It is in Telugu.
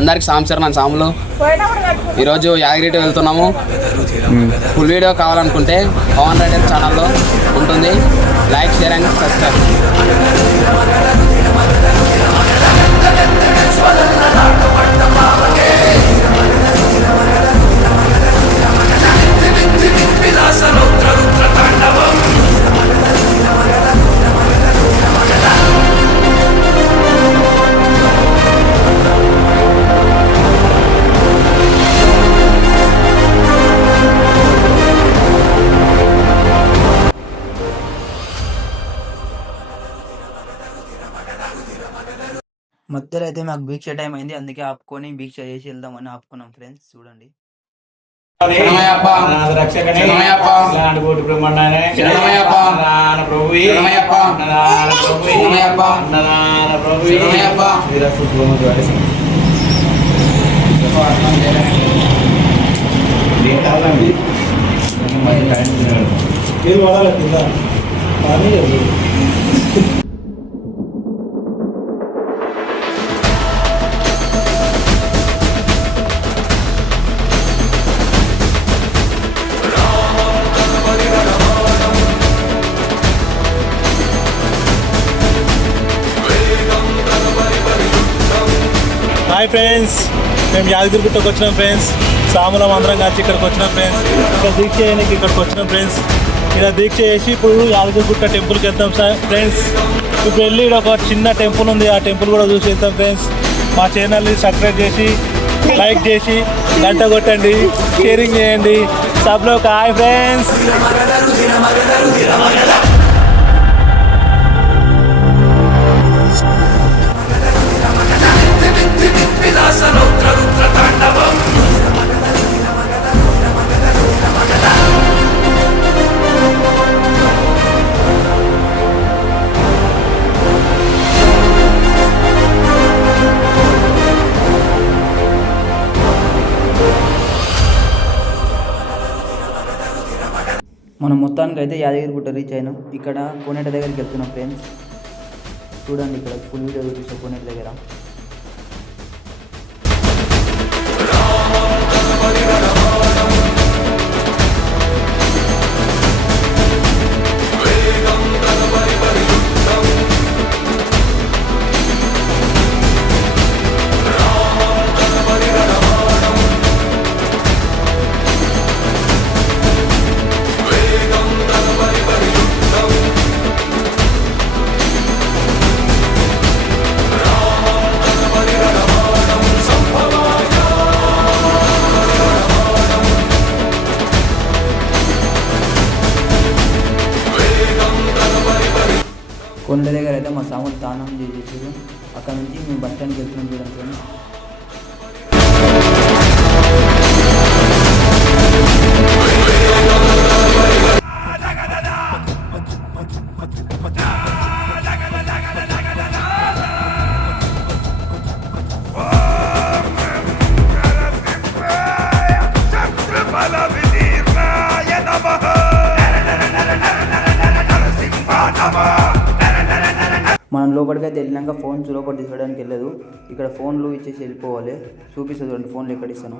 అందరికి సాంసర్ సాములు. ఈరోజు యాదగిరి వెళ్తున్నాము. ఫుల్ వీడియో కావాలనుకుంటే పవన్ రైడర్ ఛానల్లో ఉంటుంది. Like, share and subscribe. మధ్యలో అయితే మాకు భిక్ష టైం అయింది, అందుకే ఆపుకొని భిక్ష చేసి వెళ్దామని ఆపుకున్నాం ఫ్రెండ్స్. చూడండి, హాయ్ ఫ్రెండ్స్, మేము యాదగిరిగుట్టకు వచ్చినాం ఫ్రెండ్స్. సాములం అందరం కలిసి ఇక్కడికి వచ్చినాం ఫ్రెండ్స్. ఇక్కడ దీక్ష చేయడానికి ఇక్కడికి వచ్చినాం ఫ్రెండ్స్. ఇలా దీక్ష చేసి ఇప్పుడు యాదగిరిగుట్ట టెంపుల్కి వెళ్తాం సార్ ఫ్రెండ్స్. ఇప్పుడు వెళ్ళి ఒక చిన్న టెంపుల్ ఉంది, ఆ టెంపుల్ కూడా చూసి వెళ్తాం ఫ్రెండ్స్. మా ఛానల్ని సబ్స్క్రైబ్ చేసి, లైక్ చేసి, గంట కొట్టండి, షేరింగ్ చేయండి. సబ్లో హాయ్ ఫ్రెండ్స్. మనం మొత్తానికి అయితే యాదగిరిగుట్ట రీచ్ అయినాం. ఇక్కడ కోనేట దగ్గరికి వెళ్తున్నాం ఫ్రెండ్స్. చూడండి, ఇక్కడ ఫుల్ వీడియో చూపిస్తాం కోనేట దగ్గర. కొండ దగ్గర అయితే మా సాములు స్నానం చేసేసారు. అక్కడ నుంచి మేము బస్ స్టాండ్కి వెళ్తున్నాం. చూడండి ఫ్రెండ్స్, మనం లోపలికి అయితే వెళ్ళినాక ఫోన్స్ లోపల తీసుకోవడానికి వెళ్ళలేదు. ఇక్కడ ఫోన్లు ఇచ్చేసి వెళ్ళిపోవాలి. చూపిస్తుంది చూడండి ఫోన్లు ఎక్కడ ఇస్తాను.